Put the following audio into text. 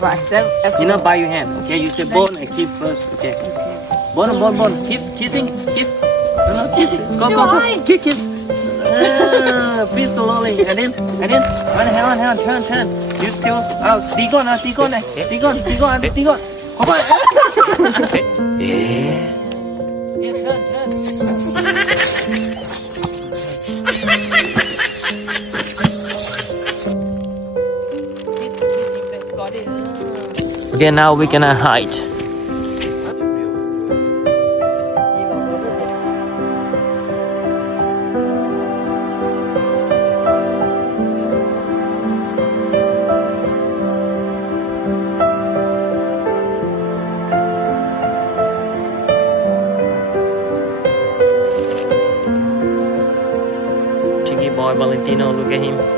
Right, then You know, by your hand. Okay, you say bone and kiss first. Okay. Bone. Kissing. Kiss. No, kiss. Go. Kiss. Please slowly. And then. Hang on. Turn. You still. Tigon. Come on. Yeah, turn. Okay, now we're gonna hide. Cheeky boy Valentino, look at him.